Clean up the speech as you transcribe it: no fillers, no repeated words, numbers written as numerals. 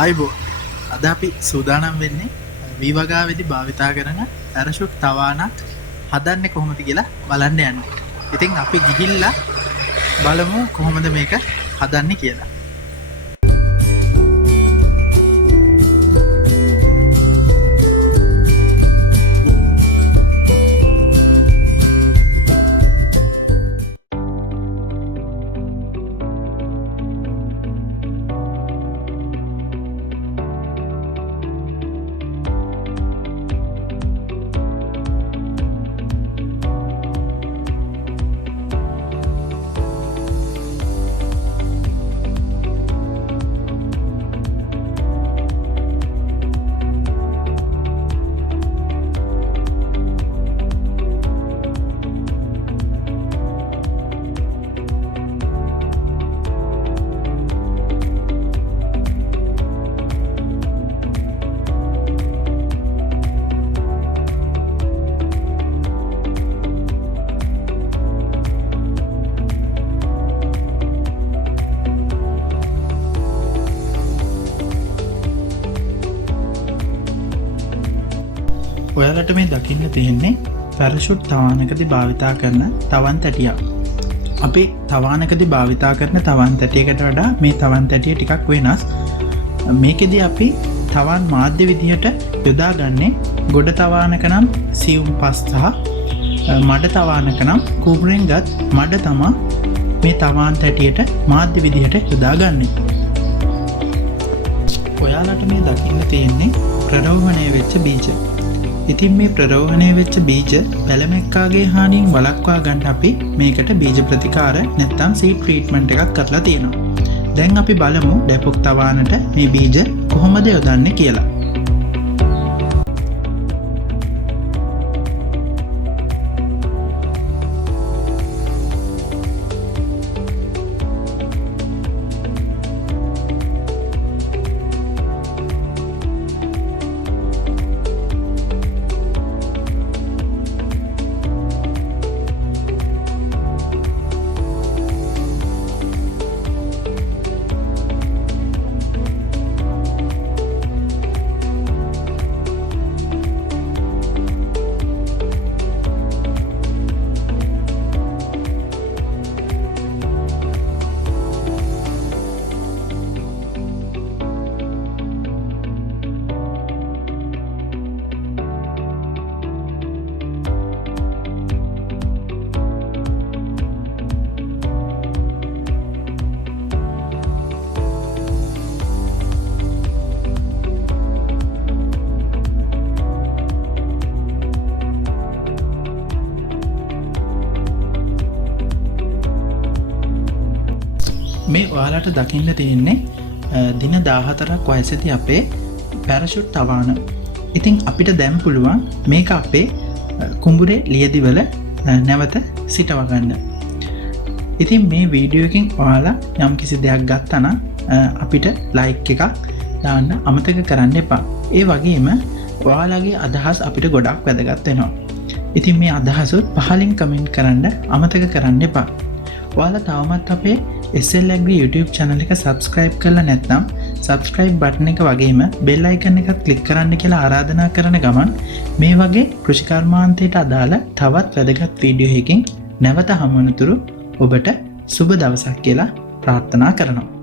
ආයිබෝ අද අපි සූදානම් වෙන්නේ වී වගාවේදී භාවිතා කරන පැරෂුට් තවානක් හදන්නේ කොහොමද කියලා බලන්න යන්න. ඉතින් අපි ගිහිල්ලා බලමු කොහොමද මේක හදන්නේ කියලා. ඔයාලට මේ දකින්න තියෙන්නේ පැරෂුට් තවානකදී භාවිතා කරන තවන් තැටියක්. අපි තවානකදී භාවිතා කරන තවන් තැටියකට වඩා මේ තවන් තැටිය ටිකක් වෙනස්. මේකෙදී අපි තවන් මාධ්‍ය විදිහට යොදාගන්නේ ගොඩ තවානක නම් සියුම් පස් සහ මඩ තවානක නම් කුඹුරෙන්ගත් මඩ තමා මේ තවන් තැටියට මාධ්‍ය විදිහට යොදාගන්නේ. ඔයාලට මේ දකින්න තියෙන්නේ ප්‍රරෝහණය වෙච්ච බීජ. ඉතින් මේ ප්‍රරෝහණය වෙච්ච බීජ පැලමෙක්කාගේ හානියෙන් වළක්වා ගන්න අපි මේකට බීජ ප්‍රතිකාර නැත්නම් සීඩ් ට්‍රීට්මන්ට් එකක් කරලා තියෙනවා. දැන් අපි බලමු ඩැපොක් තවානට මේ බීජ කොහොමද යොදන්නේ කියලා. මේ ඔයාලට දකින්න තියෙන්නේ දින 14ක් වයසේදී අපේ පැරෂුට් තවාන. ඉතින් අපිට දැන් පුළුවන් මේක අපේ කුඹුරේ ලියදිවල නැවත සිටව ගන්න. ඉතින් මේ වීඩියෝ එකෙන් ඔයාලා යම් කිසි දෙයක් ගත්තා නම් අපිට ලයික් එකක් දාන්න අමතක කරන්න එපා. ඒ වගේම ඔයාලගේ අදහස් අපිට ගොඩක් වැදගත් වෙනවා. ඉතින් මේ අදහසුත් පහලින් කමෙන්ට් කරන්න අමතක කරන්න එපා. ඔයාලා තවමත් අපේ SL Agri YouTube channel එක subscribe කරලා නැත්නම් subscribe button එක වගේම bell icon එකත් click කරන්න කියලා ආරාධනා කරන ගමන් මේ වගේ කෘෂි කර්මාන්තයට අදාළ තවත් වැදගත් වීඩියෝ එකකින් නැවත හමු වෙනතුරු ඔබට සුබ දවසක් කියලා ප්‍රාර්ථනා කරනවා.